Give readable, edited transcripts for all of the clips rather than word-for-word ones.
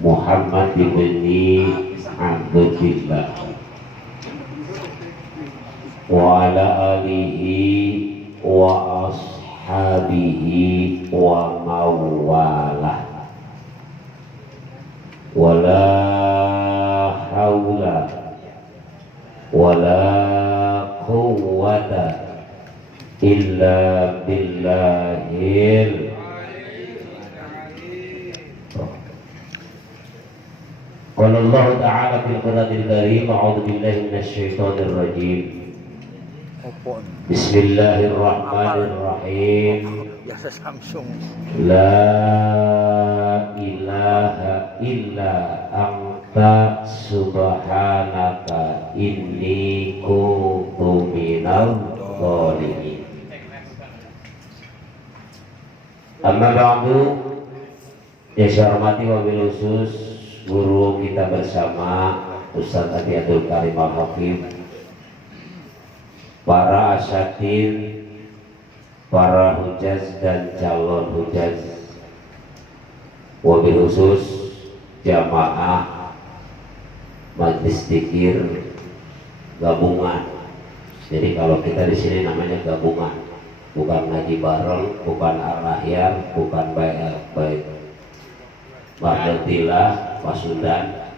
Muhammad ibni Abdullah wa ala alihi wa ashabihi wa mawalah wala haula wala quwwata illa billahil. Qala Allah Ta'ala fil Qur'anil Karim, a'udzu billahi minasy syaithanir rajim. Bismillahirrahmanirrahim. La ilaha illa anta subhanaka inni kuntu minadh dhalimin. Amma ba'du, yang saya hormati wabil khusus guru kita bersama Ustaz Abdul Karim Al-Hafidh, para asatidz, para hujaz dan calon hujaz, wabil khusus jamaah majlis dzikir gabungan. Jadi kalau kita di sini namanya gabungan, bukan ngaji bareng, bukan ar-rahyar, bukan baik Ba'datillah, Pasundan.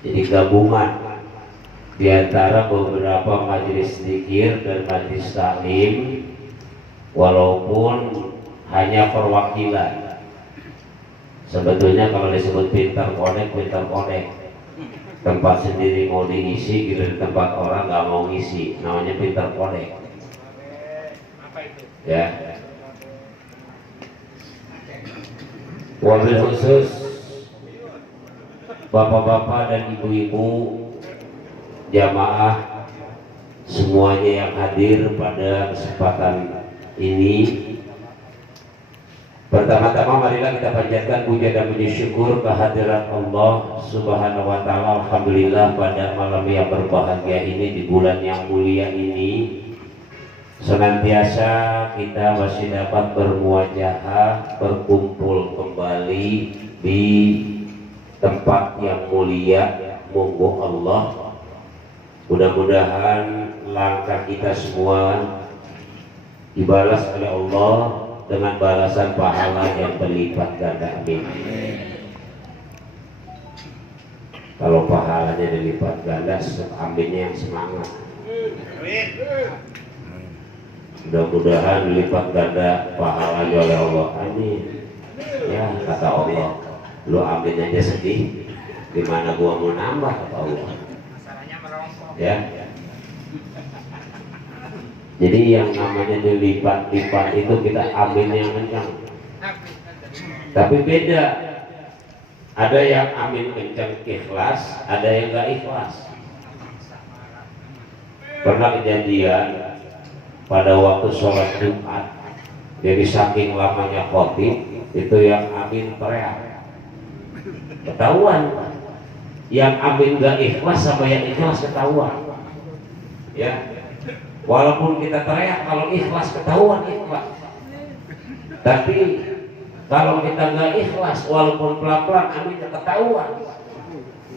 Jadi gabungan di antara beberapa majelis zikir dan majelis taklim, walaupun hanya perwakilan. Sebetulnya kalau disebut pintar konek, tempat sendiri mau diisi, gitu, di tempat orang nggak mau ngisi, namanya pintar konek. Ya. Wabil khusus bapak-bapak dan ibu-ibu jamaah semuanya yang hadir pada kesempatan ini. Pertama-tama marilah kita panjatkan puja dan puji syukur kehadirat Allah Subhanahu wa taala. Alhamdulillah pada malam yang berbahagia ini, di bulan yang mulia ini, senantiasa kita masih dapat bermuajahah, berkumpul kembali di tempat yang mulia. Monggo Allah, mudah-mudahan langkah kita semua dibalas oleh Allah dengan balasan pahala yang berlipat ganda. Amin. Kalau pahalanya dilipat ganda, aminnya yang semangat. Mudah-mudahan dilipat ganda pahalanya oleh Allah. Amin. Ya, kata Allah, lu ambil aja sedih, gimana gua mau nambah, kata Allah. Ya. Jadi yang namanya dilipat-lipat itu kita ambil yang kencang. Tapi beda. Ada yang amin kencang ikhlas, ada yang enggak ikhlas. Pernah kejadian pada waktu sholat Jumat, jadi saking lamanya khotib itu yang amin teriak. Ketahuan yang amin gak ikhlas sama yang ikhlas ketahuan. Ya, walaupun kita teriak, kalau ikhlas ketahuan ikhlas. Tapi kalau kita gak ikhlas, walaupun pelan-pelan amin ketahuan.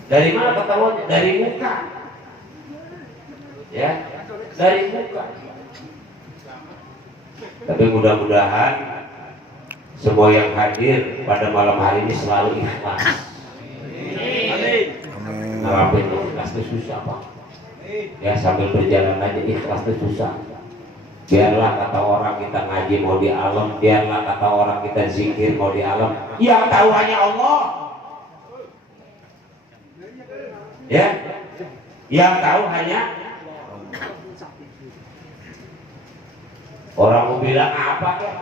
Dari mana ketahuannya? Dari muka. Ya, dari muka. Tapi mudah-mudahan semua yang hadir pada malam hari ini selalu ikhlas. Ngarapin ikhlas itu susah, Pak. Ya, sambil berjalan aja ikhlas itu susah. Biarlah kata orang kita ngaji mau di alam, biarlah kata orang kita zikir mau di alam, yang tahu hanya Allah. Ya, yang tahu hanya orang. Mau bilang apa kan?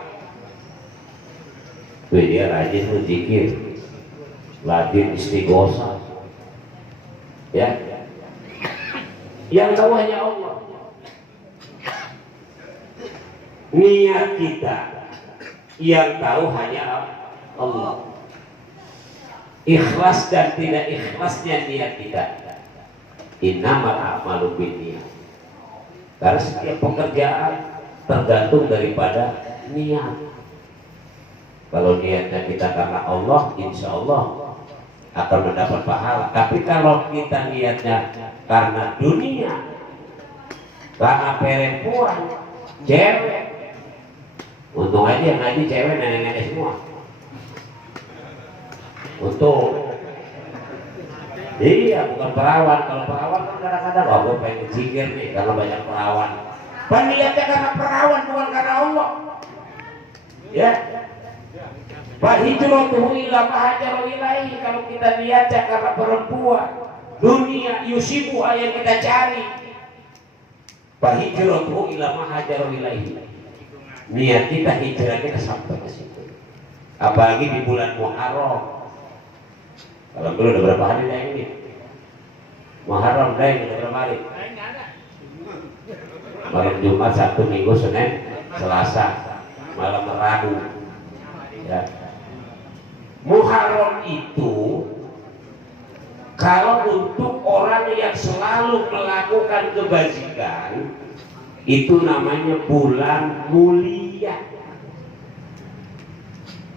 Dia rajin berzikir, rajin istighosa. Ya, yang tahu hanya Allah. Niat kita yang tahu hanya Allah. Ikhlas dan tidak ikhlasnya niat kita. Innamal a'malu binniyat. Karena setiap pekerjaan tergantung daripada niat. Kalau niatnya kita karena Allah, insya Allah akan mendapat pahala. Tapi kalau kita niatnya karena dunia, karena perempuan, cewek, untung aja yang ngaji cewek nenek-nenek semua. Untung. Iya, bukan perawan. Kalau perawan kan kadang-kadang, oh gue pengen zikir nih karena banyak perawan. Niatnya karena perawan, bukan karena Allah. Ya. Fa hijratuhu ila ma hajara ilaihi. Kalau kita niatnya karena perempuan, dunia, yusibu yang kita cari. Fa hijratuhu ila ma hajara ilaihi. Niat kita hijrah kita sampai ke situ. Apalagi di bulan Muharram. Kalau dulu udah berapa hari dah ini? Muharram dah udah berapa hari? Malam Jumat, Sabtu, Minggu, Senin, Selasa, malam Rabu. Ya. Muharram itu kalau untuk orang yang selalu melakukan kebajikan itu namanya bulan mulia.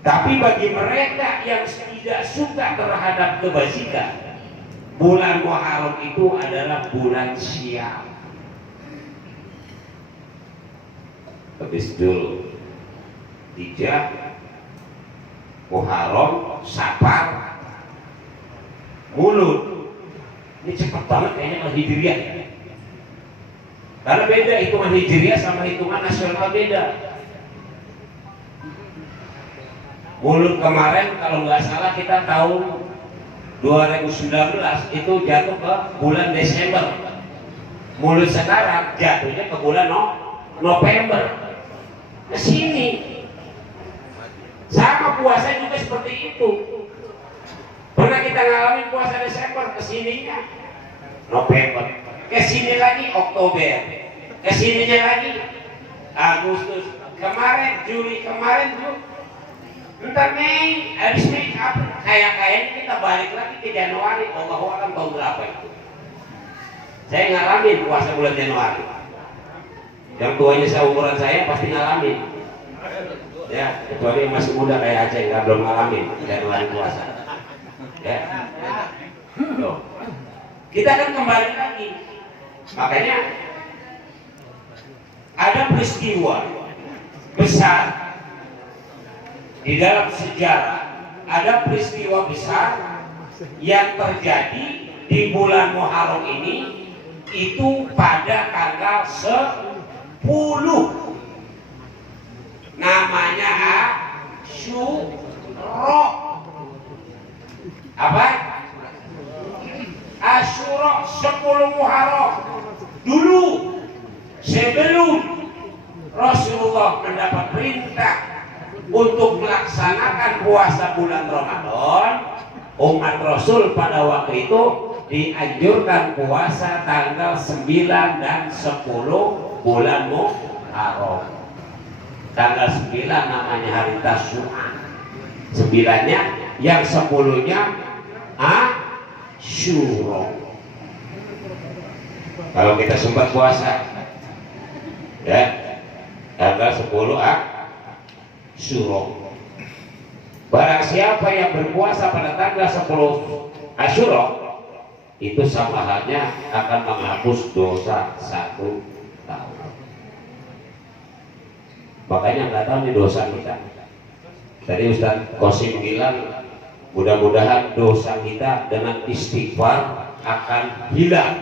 Tapi bagi mereka yang tidak suka terhadap kebajikan, bulan Muharram itu adalah bulan Syam. Habis dulu Hijjah, Muharram, Safar, Mulud. Ini cepat banget kayaknya kalau Hijriah. Karena beda hitungan Hijriah sama hitungan nasional beda. Mulud kemarin kalau nggak salah kita tahun 2019 itu jatuh ke bulan Desember. Mulud sekarang jatuhnya ke bulan November. Ke sini. Sama puasa juga seperti itu. Pernah kita ngalamin puasa Desember, ke sininya November. Ke sini lagi Oktober. Ke sininya lagi Agustus. Kemarin Juli, kemarin Juli. Entar Mei, habis Mei, kayaknya kita balik lagi ke Januari. Allahu a'lam tahun berapa itu. Saya ngalamin puasa bulan Januari. Yang tuanya seumuran saya pasti ngalamin. Ya, kecuali yang masih muda kayak Aceh nggak belum ngalamin Januari puasa. Ya. Loh. Kita akan kembali lagi. Makanya ada peristiwa besar di dalam sejarah, ada peristiwa besar yang terjadi di bulan Muharram ini, itu pada tanggal 10. Namanya Asyura. Apa? Asyura 10 Muharram. Dulu sebelum Rasulullah mendapat perintah untuk melaksanakan puasa bulan Ramadan, umat Rasul pada waktu itu dianjurkan puasa tanggal 9 dan 10 bulan Muharram. Tanggal 9 namanya hari Tasyu'a, 9-nya, yang 10-nya Asyura. Kalau kita sempat puasa ya tanggal 10 Asyura. Barang siapa yang berpuasa pada tanggal 10 Asyura, itu sama halnya akan menghapus dosa 1 tahun. Makanya nggak tahu nih dosa kita. Tadi Ustaz Qasim bilang mudah-mudahan dosa kita dengan istighfar akan hilang,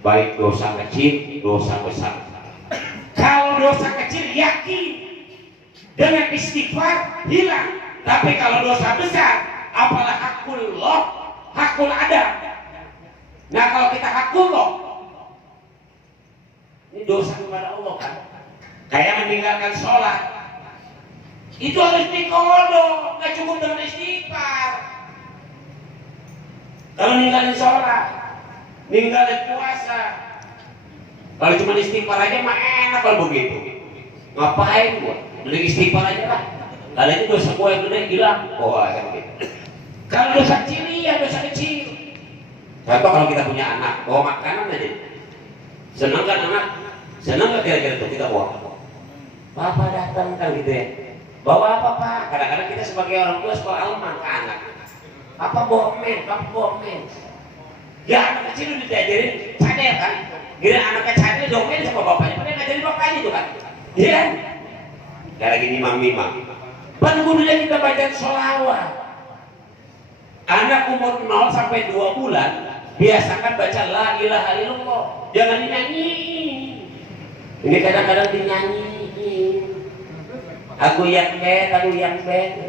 baik dosa kecil, dosa besar. Kalau dosa kecil yakin dengan istighfar hilang, tapi kalau dosa besar, apalah hakul adam. Nah kalau kita hakullah, ini dosa kepada Allah kan. Kayak meninggalkan sholat, itu harus dikodok, nggak cukup dengan istighfar. Kalau ninggalin sholat, ninggalin puasa, kalau cuma istighfar aja mah enak kalau begitu. Ngapain gua? Mending istighfar aja lah. Kalau itu dosa gua yang gede hilang. Oh, kayak begitu. Kalau dosa kecil ya dosa kecil. Contoh kalau kita punya anak, bawa makanan aja. Senang kan anak? Senang nggak kira-kira tuh kita bawa? Bapak datang kan gitu ya. Bawa apa Pak? Kadang-kadang kita sebagai orang tua suka alman ke anak. Apa bomen, apa bomen. Ya anak kecil udah diajarin cadel kan. Kira anak kecil dongeng sama bapaknya, padahal ngajarin bapaknya itu kan. Iya. Kayak lagi nimam-nimam. Pengurunya kita baca sholawat. Anak umur 0 sampai 2 bulan biasakan baca la ilaha illallah. Jangan dinyanyi. Ini kadang-kadang dinyanyi. Aku yang bet, aku yang bet.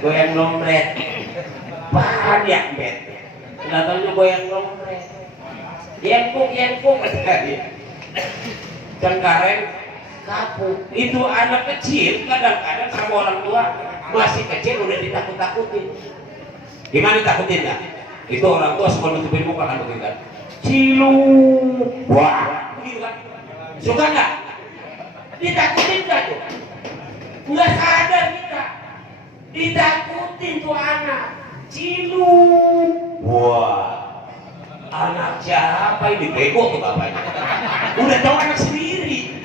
Goyang lompret. Pan yang bet. Katanya goyang lompret. Yengkuk. Cengkareng kapuk. Itu anak kecil kadang-kadang sama orang tua masih kecil udah ditakut-takutin. Gimana takutin kan? Itu orang tua semua nutupin muka kan begitu kan? Cilu, wah, begitu kan? Suka nggak? Ditakutin nggak tuh? Nggak sadar kita. Ditakutin tuh anak. Cilu, wah. Anak siapa ini? Bego tuh bapaknya. Udah tahu anak sendiri.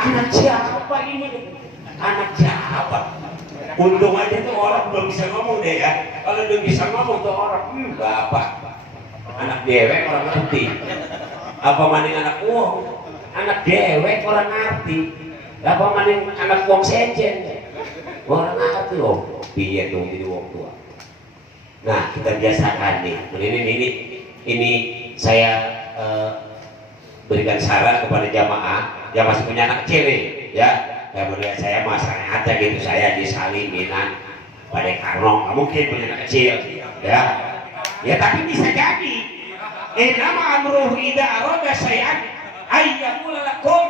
Anak siapa ini? Anak siapa? Untung aja tuh orang belum bisa ngomong deh ya. Kalau belum bisa ngomong tuh orang, bapak. Anak dewek orang ngerti. Apa maning anak uang? Anak dewek orang ngerti. Apa maning anak uang sejen? Orang ngerti loh. Piye dong jadi uang tua. Nah kita biasakan nih. Ini saya berikan saran kepada jamaah yang masih punya anak kecil nih, ya. Yang melihat saya masalahnya ada gitu, saya di Saliminan, pada Karnong, nggak mungkin punya anak kecil, ya. Ya tapi bisa jadi. Nama amruhu idza arada syai'an ayyaqul lakum.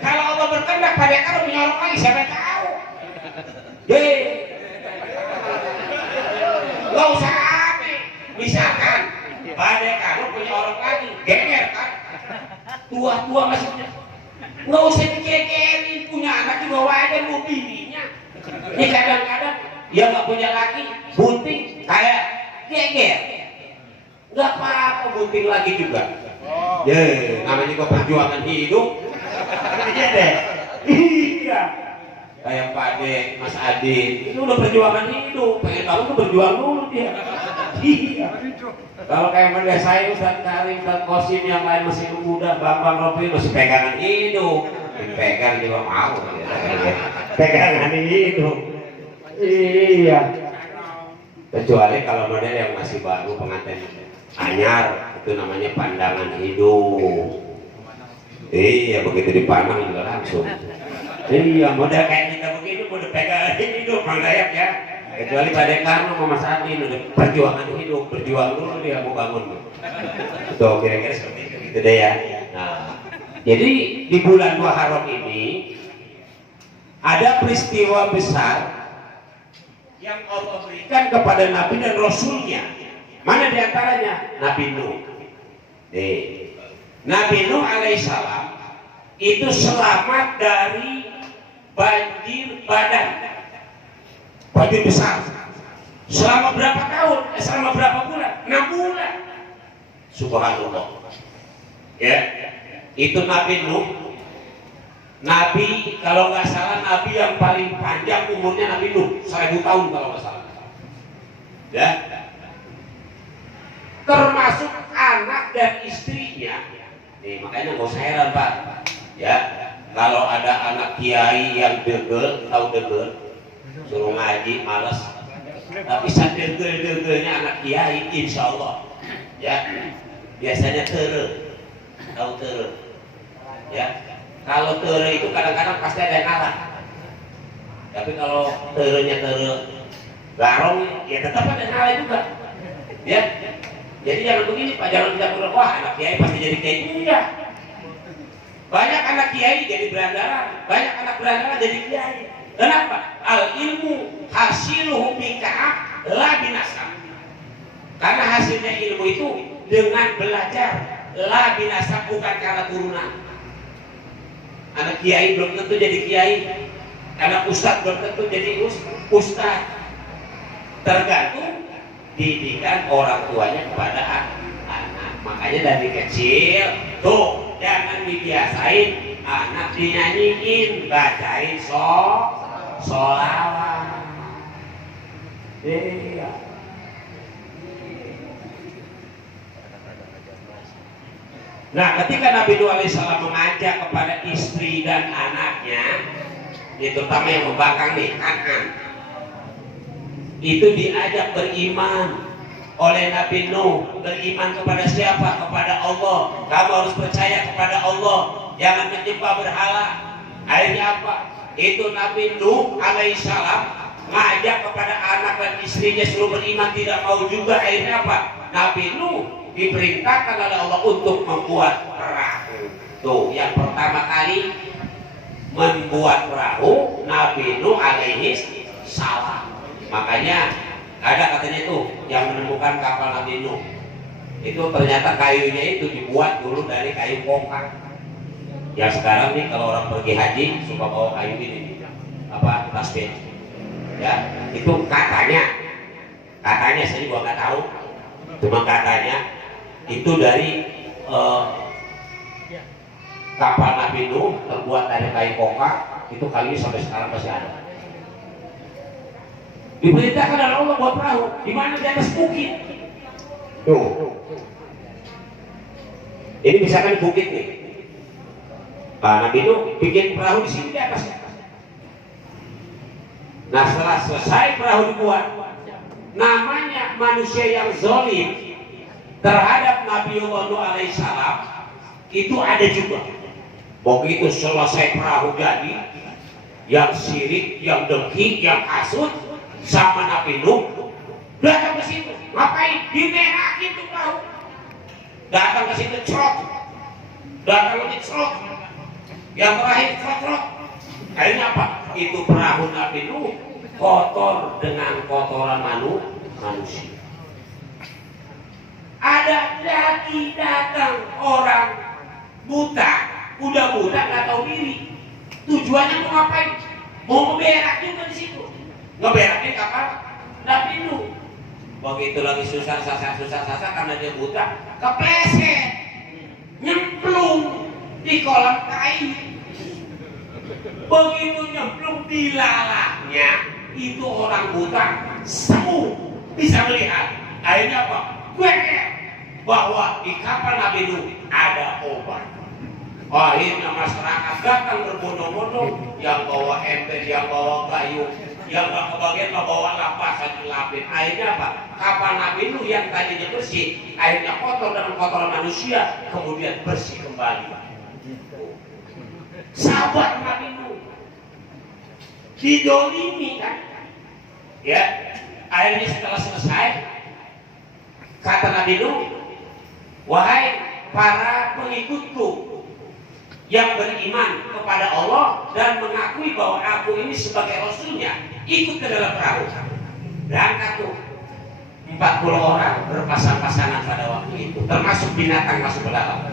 Kalau Allah berkehendak pada kamu punya orang lagi, siapa tahu? Nggak usah aneh. Misalkan pada kamu punya orang lagi, geger kan? Tua-tua masih punya. Nggak usah dikekerin, punya anak juga wajar mau bininya. Ini kadang-kadang dia nggak punya laki, bunting kayak geger. Nggak apa-apa bunting lagi juga. Namanya juga perjuangan hidup. Iya deh. Iya. Kayak Pak Ade, Mas Adi, itu udah perjuangan hidup. Pengen tahu tuh berjuang dulu dia. Iya. Kalau kayak mereka saya Ustaz Karim, Ustaz Kosim yang lain masih muda, Bambang Robi masih pegangan hidup. Pegang juga mau. Pegangan hidup. Iya. Kecuali kalau model yang masih baru pengantin anyar, itu namanya pandangan hidup. Iya, begitu dipandang juga langsung. Iya, model kayak kita begini udah pegangan hidup, Bang Dayak ya. Kecuali pada Karno sama Mas Adi udah perjuangan hidup, berjuang dulu dia mau bangun. Tuh kira-kira seperti itu gitu deh ya. Nah, jadi di bulan Muharram ini ada peristiwa besar yang Allah berikan kepada Nabi dan Rasulnya. Mana diantaranya? Nabi Nuh. Nabi Nuh alaihissalam itu selamat dari banjir bandang. Banjir besar. Selama berapa tahun? Selama berapa bulan? 6 bulan. Subhanallah. Ya, itu Nabi Nuh. Nabi kalau nggak salah Nabi yang paling panjang umurnya Nabi Nuh, 1000 tahun kalau nggak salah. Ya. Termasuk anak dan istrinya. Nih makanya nggak usah heran Pak. Ya, kalau ada anak kiai yang degel, tahu degel? Suruh ngaji malas, tapi sadel-delnya anak kiai insya Allah ya biasanya tere, tahu tere ya. Kalau tere itu kadang-kadang pasti ada yang ngalah, tapi kalau terenya tere garong ya tetap ada yang ngalah juga ya. Jadi jangan begini Pak, jangan kita bilang wah anak kiai pasti jadi kayak gini ya. Banyak anak kiai jadi berandalan, banyak anak berandalan jadi kiai. Kenapa? Al ilmu hasiluhu bika'ab la binasab. Karena hasilnya ilmu itu dengan belajar, la binasab, bukan karena turunan. Anak kiai belum tentu jadi kiai, anak ustadz belum tentu jadi ustadz. Tergantung didikan orang tuanya kepada anak. Makanya dari kecil tuh jangan dibiasain anak dinyanyiin, bacain sholawat. Iya. Nah, ketika Nabi Nuh alaihissalam mengajak kepada istri dan anaknya, ini terutama yang membangkang nih, Kan'an, itu diajak beriman oleh Nabi Nuh. Beriman kepada siapa? Kepada Allah. Kamu harus percaya kepada Allah, jangan menyembah berhala. Akhirnya apa? Itu Nabi Nuh alaihissalam ngajak kepada anak dan istrinya suruh beriman, tidak mau juga. Akhirnya apa? Nabi Nuh diperintahkan oleh Allah untuk membuat perahu. Tuh, yang pertama kali membuat perahu Nabi Nuh alaihi salam. Makanya ada katanya itu yang menemukan kapal Nabi Nuh itu ternyata kayunya itu dibuat dulu dari kayu kokak. Ya sekarang nih kalau orang pergi haji suka bawa kayu ini apa tasbih. Ya itu katanya saya juga nggak tahu, cuma katanya itu dari kapal Nabi Nuh terbuat dari kayu kokak. Itu kayunya sampai sekarang masih ada. Diperintahkan oleh Allah buat perahu di mana? Di atas bukit. Tuh. Ini misalkan bukit nih. Pak Nabi Nuh bikin perahu di sini di atasnya. Nah, setelah selesai perahu dibuat, namanya manusia yang zalim terhadap Nabiullah Nuh alaihissalam itu ada juga. Begitu selesai perahu jadi, yang sirik, yang dengki, yang hasut sama Nabi Nuh datang ke situ. Ngapain? Dimerakin tuh perahu. Datang ke situ cerot, datang lagi cerot, yang terakhir cerot. Akhirnya apa? Itu perahu Nabi Nuh kotor dengan kotoran manusia. Ada lagi datang orang buta, udah buta nggak tahu diri. Tujuannya mau ngapain? Mau ngeberak juga di situ. Ngeberakin kapal Nabi Nuh. Begitu lagi susah karena dia buta, kepleset, nyemplung di kolam kain. Begitu nyemplung di lalanya, itu orang buta semu bisa melihat. Akhirnya apa? Gue bahwa di kapal Nabi Nuh ada obat. Akhirnya masyarakat datang berbondong-bondong, yang bawa ember, yang bawa kayu, yang gak kebagian bawa lapasan lapin. Akhirnya apa? Kapal Nabi Nuh yang tadinya bersih, akhirnya kotor dengan kotoran manusia, kemudian bersih kembali. Sahabat Nabi Nuh didolimi kan? Ya, akhirnya setelah selesai, kata Nabi Nuh, wahai para pengikutku yang beriman kepada Allah dan mengakui bahwa aku ini sebagai Rasulnya, ikut ke dalam perahu. Berangkat tuh 40 orang berpasang-pasangan pada waktu itu, termasuk binatang masuk ke dalam.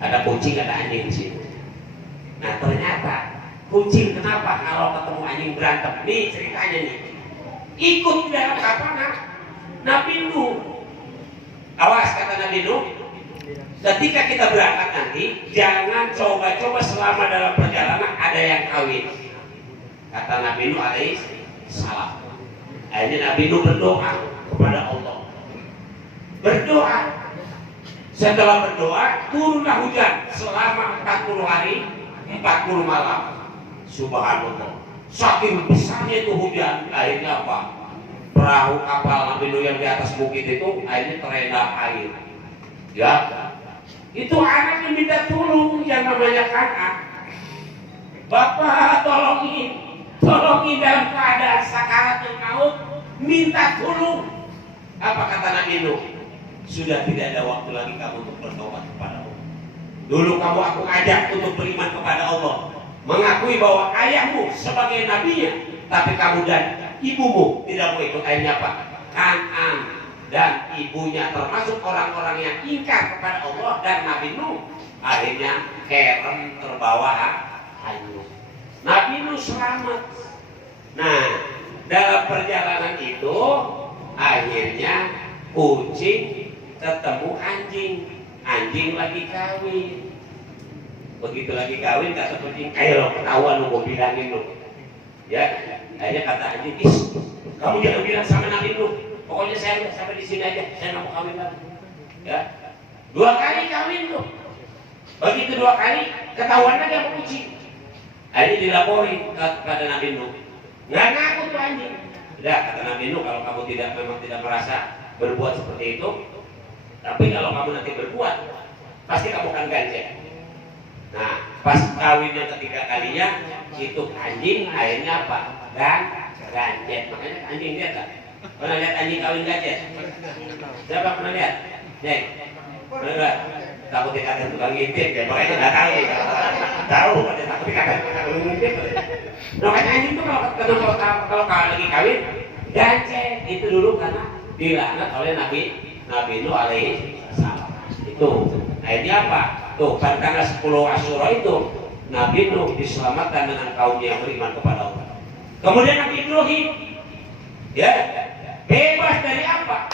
Ada kucing, ada anjing di situ. Nah ternyata kucing kenapa kalau ketemu anjing berantem? Nih ceritanya nih, ikut di dalam kapal Nabi Nuh. Awas kata Nabi Nuh, ketika kita berangkat nanti, jangan coba-coba selama dalam perjalanan ada yang kawin. Kata Nabi Nuh alaihissalam. Akhirnya Nabi Nuh berdoa kepada Allah. Berdoa. Setelah berdoa, turunlah hujan selama 40 hari, 40 malam. Subhanallah. Saking besarnya itu hujan, akhirnya apa? Perahu kapal Nabi Nuh yang di atas bukit itu akhirnya terendam air. Ya. Itu anak yang minta tolong yang namanya Kan'an. Bapak tolongin dalam keadaan sakaratul maut, minta tolong. Apa kata Nabi Nuh? Sudah tidak ada waktu lagi kamu untuk bertobat kepada Allah. Dulu kamu aku ajak untuk beriman kepada Allah, mengakui bahwa ayahmu sebagai nabinya, tapi kamu dan ibumu tidak mau ikut. Akhirnya apa? Kan'an dan ibunya termasuk orang-orang yang ingkar kepada Allah dan Nabi Nuh, akhirnya kerem terbawa hanyut. Nabi Nuh selamat. Nah, dalam perjalanan itu akhirnya kucing ketemu anjing lagi kawin. Begitu lagi kawin kata kucing, ayo ketahuan lu, gue bilangin lu. Ya, akhirnya kata anjing, kamu jangan bilang sama Nabi Nuh. Pokoknya saya udah sampai di sini aja, saya nggak mau kawin lagi. Ya, 2 kali kawin tuh, Begitu 2 kali ketahuan lagi sama kucing. Akhirnya dilaporin kepada Nabi Nuh. Nggak ngaku tuh anjing. Udah kata Nabi Nuh, kalau kamu memang tidak merasa berbuat seperti itu, tapi kalau kamu nanti berbuat, pasti kamu akan ganjen. Nah, pas kawinnya ketiga kalinya, itu anjing akhirnya apa? Ganjen. Makanya anjing lihat tak? Pernah lihat anjing kawin ganjen? Siapa pernah lihat? Nih, pernah lihat? Takut dikatakan tukang ngintip ya, makanya nggak tahu ya. Tahu, makanya takut dikatakan tukang ngintip. Makanya anjing tuh kalau lagi kawin, ganjen. Itu dulu karena dilaknat oleh Nabi Nuh alaihi salam. Itu akhirnya apa? Tuh pada tanggal 10 Asyura itu Nabi Nuh diselamatkan dengan kaumnya yang beriman kepada Allah. Kemudian Nabi Ibrahim ya bebas dari apa?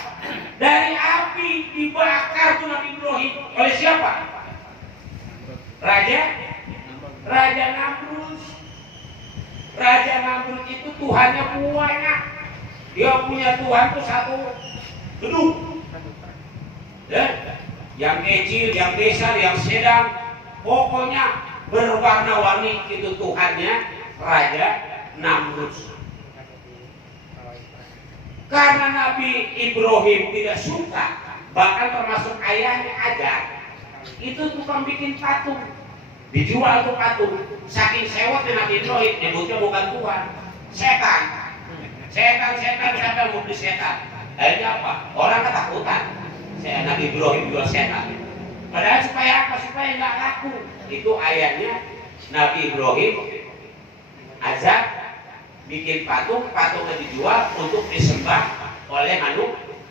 Dari api, dibakar tuh Nabi Ibrahim oleh siapa? Raja Namrud. Raja Namrud itu Tuhannya banyak. Dia punya Tuhan tuh satu gedung. Ya, yang kecil, yang besar, yang sedang, pokoknya berwarna-warni itu Tuhannya Raja Namrud. Karena Nabi Ibrahim tidak suka, bahkan termasuk ayahnya Ajar, itu tukang bikin patung, dijual tuh patung. Saking sewotnya Nabi Ibrahim, nyebutnya bukan Tuhan, setan. Siapa mau beli setan? Akhirnya apa? Orang ketakutan. Nabi Ibrahim jual setan. Padahal supaya apa? Supaya nggak laku. Itu ayahnya Nabi Ibrahim Azar bikin patungnya dijual untuk disembah oleh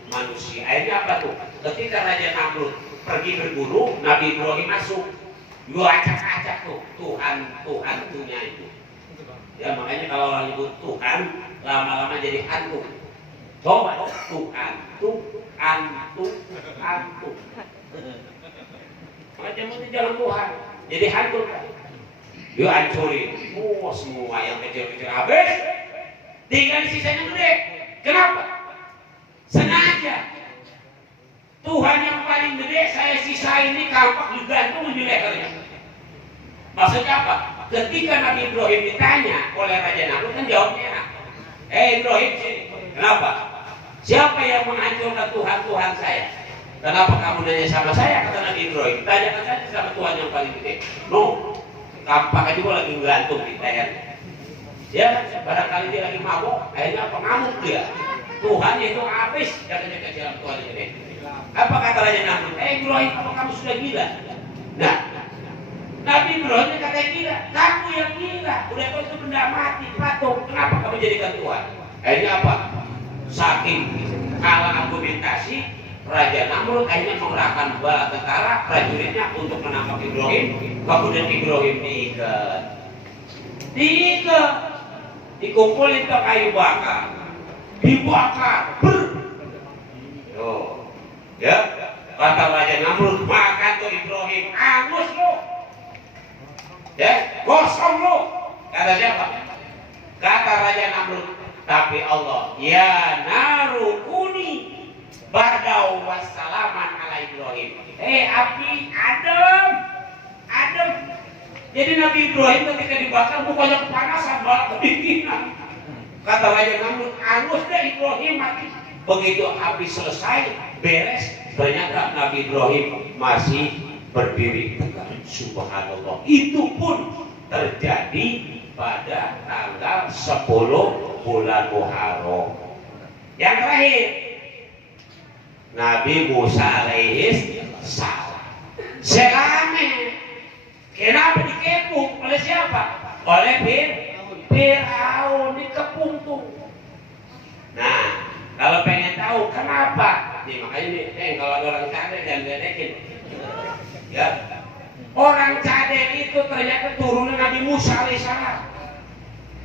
manusia. Akhirnya apa tuh? Ketika Raja Namrud pergi berburu, Nabi Ibrahim masuk. Dua acak-acak tuh Tuhan tuhnya itu. Ya makanya kalau orang nyebut Tuhan lama-lama jadi hantu. Coba Tuhan. Macam itu jalan Tuhan. Jadi hantu kan. Yuk hancurin. Semua yang kecil-kecil habis. Tinggal sisanya gede. Kenapa? Sengaja. Tuhan yang paling gede saya sisa ini kampak digantung di lehernya. Maksudnya apa? Ketika Nabi Ibrahim ditanya oleh Raja Namrud kan jawabnya, Ibrahim sini. Kenapa? Siapa yang menghancurkan Tuhan saya? Kenapa kamu nanya sama saya? Kata Nabi Ibrahim. Tanyakan saja sama Tuhan yang paling gede. Kampak aja lagi gantung di lehernya. Ya, barangkali dia lagi mabuk, akhirnya pengamuk dia. Tuhan itu habis, katanya jalan Tuhan ini. Apa kata Raja Namrud? Ibrahim, apa kamu sudah gila? Nah, Nabi Ibrahim katanya gila. Kamu yang gila. Udah kau itu benda mati, patung. Kenapa kamu jadikan Tuhan? Akhirnya apa? Saking kalah argumentasi, Raja Namrud akhirnya mengerahkan bala tentara prajuritnya untuk menangkap Ibrahim. Kemudian Ibrahim diikat, dikumpulin ke kayu bakar, dibakar, ya, kata Raja Namrud, makan tuh Ibrahim, angus lo, ya, gosong lo, kata siapa? Kata Raja Namrud, tapi Allah, ya narukuni bardau wassalaman ala Ibrahim. Api adem. Jadi Nabi Ibrahim ketika dibakar mukanya kepanasan, malah kedinginan. Kata Raja Namrud, angus deh Ibrahim mati. Begitu api selesai, beres, ternyata Nabi Ibrahim masih berdiri tegak. Subhanallah. Itu pun terjadi pada tanggal 10 bulan Muharram. Yang terakhir, Nabi Musa alaihi salam. Selame. Kenapa dikepung? Oleh siapa? Oleh Firaun, dikepung tuh. Nah, kalau pengen tahu kenapa? Nih makanya nih, kalau ada orang cadel jangan diledekin. Ya. Orang cadel itu ternyata turunan Nabi Musa alaihissalam.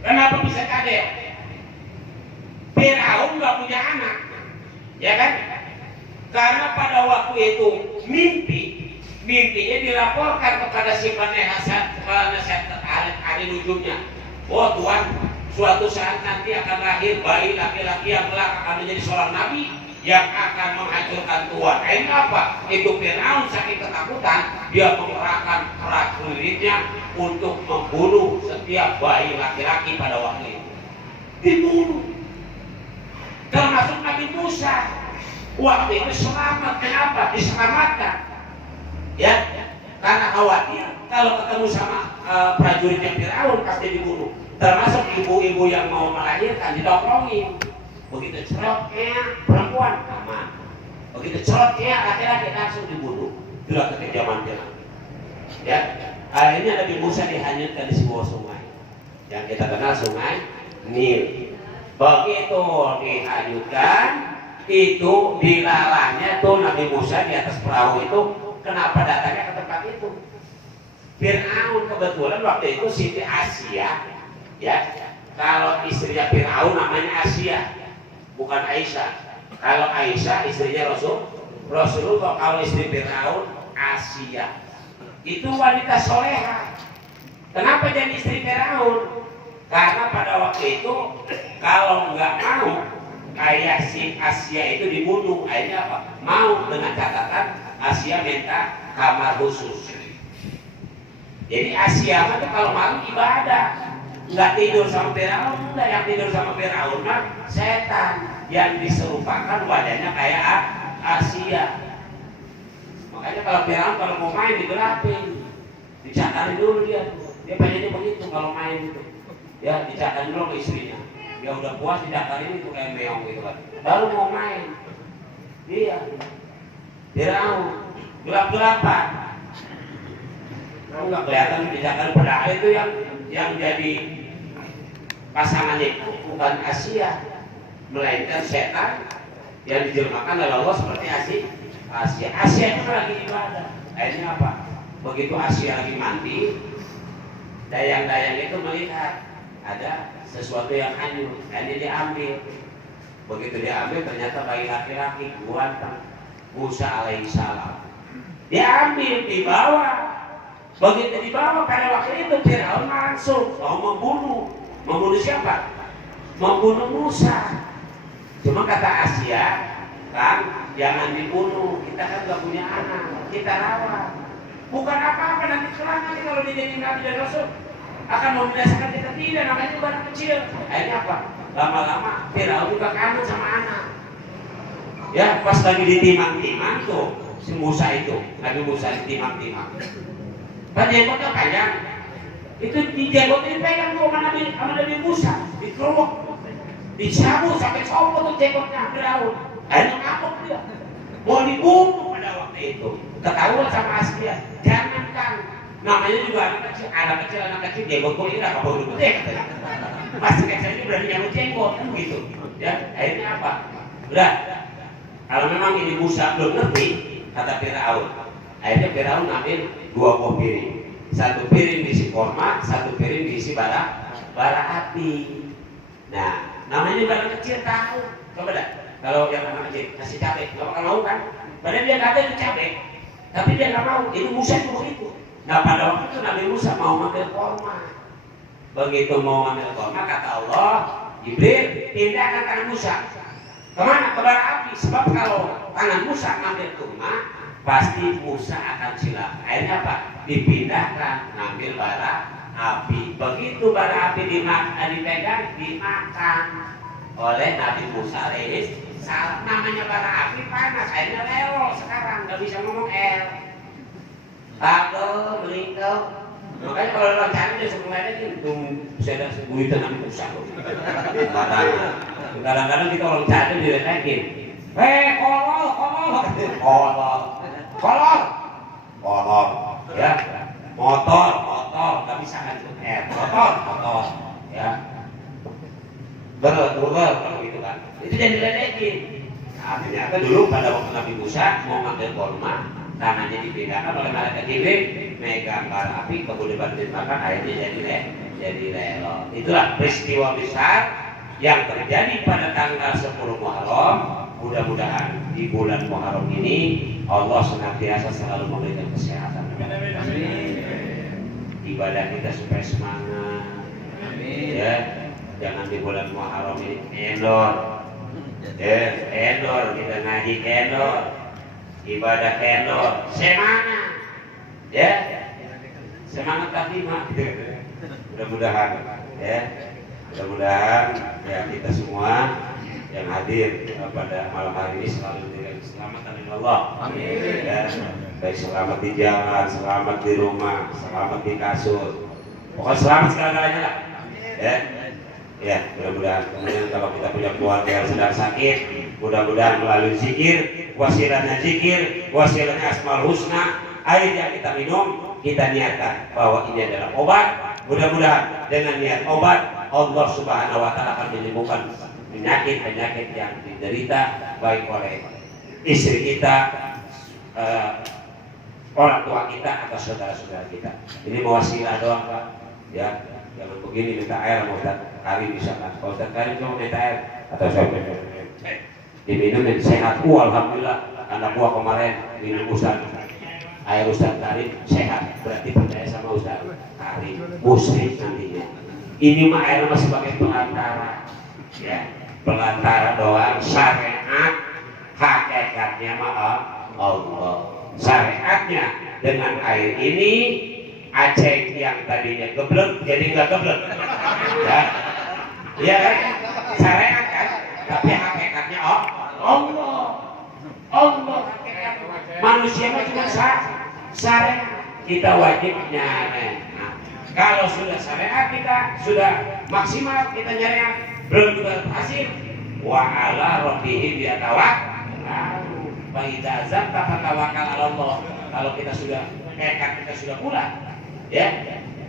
Kenapa bisa cadel? Firaun nggak punya anak, ya kan? Karena pada waktu itu mimpinya dilaporkan kepada si kepala nasihat ahli ujungnya. Oh Tuhan, suatu saat nanti akan lahir bayi laki-laki yang kelak akan menjadi seorang nabi. yang akan menghancurkan Tuhan. Ini apa? Itu Firaun saking ketakutan, dia mengerahkan prajuritnya untuk membunuh setiap bayi laki-laki pada waktu itu. Dibunuh. Termasuk Nabi Musa. Waktu itu selamat. Kenapa? Diselamatkan. Ya, karena khawatir kalau ketemu sama prajuritnya Firaun pasti dibunuh. Termasuk ibu-ibu yang mau melahirkan ditolongin. Begitu cerotnya perempuan aman. Begitu cerotnya laki-laki langsung dibunuh. Sudah kekejaman Firaun. Ya, akhirnya Nabi Musa dihanyutkan di sebuah sungai yang kita kenal sungai Nil. Begitu dihanyutkan, itu dilalahnya tuh Nabi Musa di atas perahu itu. Kenapa datangnya ke tempat itu? Firaun kebetulan waktu itu Siti Asia, ya. Kalau istrinya Firaun namanya Asia, bukan Aisyah. Kalau Aisyah istrinya Rasulullah. Kalau istri Firaun Asia. Itu wanita soleha. Kenapa jadi istri Firaun? Karena pada waktu itu kalau nggak mau kayak si Asia itu dibunuh. Akhirnya apa? Mau dengan catatan Asia minta kamar khusus. Jadi Asia itu kalau malam ibadah, nggak tidur sama Firaun. Enggak, yang tidur sama Firaun mah setan yang diserupakan wajahnya kayak Asia. Makanya kalau Firaun kalau mau main digelapin, dicatarin dulu dia. Dia pengennya begitu kalau main itu. Ya dicatarin dulu ke istrinya. Dia udah puas dicatarin itu kayak meong gitu kan. Baru mau main. Iya. Firaun gelap-gelapan. Nggak kelihatan dicatarin pada itu yang jadi pasangannya itu bukan Asia, melainkan setan yang dijelmakan oleh Allah seperti Asia. Asia itu lagi ibadah. Akhirnya apa? Begitu Asia lagi mandi, dayang-dayang itu melihat ada sesuatu yang hanyut. Akhirnya diambil. Begitu diambil ternyata bayi laki-laki ganteng Musa alaihissalam. Diambil, dibawa. Begitu dibawa pada waktu itu Firaun langsung mau membunuh. Membunuh siapa? Membunuh Musa. Cuma kata Asia, kan jangan dibunuh. Kita kan gak punya anak, kita rawat. Bukan apa-apa nanti kelak nanti kalau dia jadi Nabi dan Rasul akan membinasakan kita, tidak, namanya juga anak kecil. Akhirnya apa? Lama-lama Firaun juga kangen sama anak. Ya pas lagi ditimang-timang tuh si Musa itu, Nabi Musa ditimang-timang. Kan jenggotnya panjang. Itu di jenggotnya dipegang tuh sama Nabi Musa, dikeruk, dicabut sampai copot tuh jenggotnya Firaun. Akhirnya ngambek dia, mau dibunuh pada waktu itu. Ketahuan sama Asia, jangankan. Namanya juga anak kecil jenggot gue ini udah kabur gede katanya. Masih kecil ini berani nyambut jenggot kan begitu. Ya akhirnya apa? Udah. Kalau memang ini Musa belum ngerti, kata Firaun. Akhirnya Firaun ambil 2 buah piring. 1 piring diisi korma, 1 piring diisi bara api. Nah, namanya juga anak kecil tahu. Coba dah, kalau yang anak kecil kasih cabai, nggak bakal mau kan? Padahal dia kata itu cabai, tapi dia nggak mau. Itu Musa itu begitu. Nah pada waktu itu Nabi Musa mau ambil korma. Begitu mau ambil korma, kata Allah, Jibril pindahkan tangan Musa. Kemana? Ke bara api. Sebab kalau tangan Musa ngambil kurma, pasti Musa akan silap. Akhirnya apa? Dipindahkan ngambil bara api. Begitu bara api dipegang, dimakan oleh Nabi Musa alaihissalam. Namanya bara api panas. Akhirnya lewat sekarang nggak bisa ngomong Pagel, melingkel. Makanya kalau orang cari dia sebenarnya itu saya sebut Nabi Musa. Kadang-kadang kita orang cari diledekin. Kolor. Ya, motor, nggak bisa kan itu motor, ya. Berler kalau gitu kan. Itu jadi diledekin. Nah, ternyata dulu pada waktu Nabi Musa mau ngambil korma, tangannya dipindahkan oleh malaikat Jibril, megang bara api, kemudian dimakan, akhirnya jadi lelot. Itulah peristiwa besar yang terjadi pada tanggal 10 Muharram. Mudah-mudahan di bulan Muharram ini Allah senantiasa selalu memberikan kesehatan. Ibadah kita supaya semangat. Ya, jangan di bulan Muharram ini endor. Kendor, kita ngaji kendor, ibadah kendor, semangat, ya, semangat tapi mah, mudah-mudahan, ya, mudah-mudahan ya kita semua yang hadir pada malam hari ini selalu diberikan keselamatan oleh Allah. Amin. Ya, baik selamat di jalan, selamat di rumah, selamat di kasur, pokoknya selamat segala-galanya lah. Ya. Ya, mudah-mudahan kemudian kalau kita punya keluarga yang sedang sakit, mudah-mudahan melalui zikir, wasilahnya zikir, wasilahnya asmaul husna, air yang kita minum, kita niatkan bahwa ini adalah obat. Mudah-mudahan dengan niat obat, Allah Subhanahu wa Ta'ala akan menyembuhkan penyakit-penyakit yang diderita baik oleh istri kita, orang tua kita atau saudara-saudara kita. Ini mau wasilah doang, Pak. Ya, kalau begini minta air mau Karim misalkan, kalau Ustaz Karim cuma minta air atau saya diminum yang sehat. Alhamdulillah anak gua kemarin minum Ustaz air Ustaz Karim sehat, berarti percaya sama Ustaz Karim, muslim nantinya. Ini mah air mah sebagai pelantara, ya, pelantara doang. Syariat hakikatnya mah Allah. Syariatnya dengan air ini Aceh yang tadinya geblek jadi nggak geblek, ya, iya kan? Syariat kan, tapi hakikatnya Allah. Hakikat manusia mah cuma syariat. Kita wajibnya. Nah, kalau sudah syariat kita sudah maksimal kita nyariat belum juga berhasil. Wa ala rabbihim yatawakkal. Fa idza azamta fatawakkal ala Allah. Kalau kita sudah tekad kita sudah bulat, ya,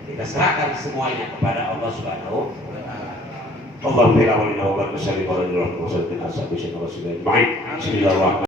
kita serahkan semuanya kepada Allah Subhanahu wa Ta'ala. Allahumma salli ala Muhammad wa sallim ala Muhammad wa sallim ala Bismillahirrahmanirrahim.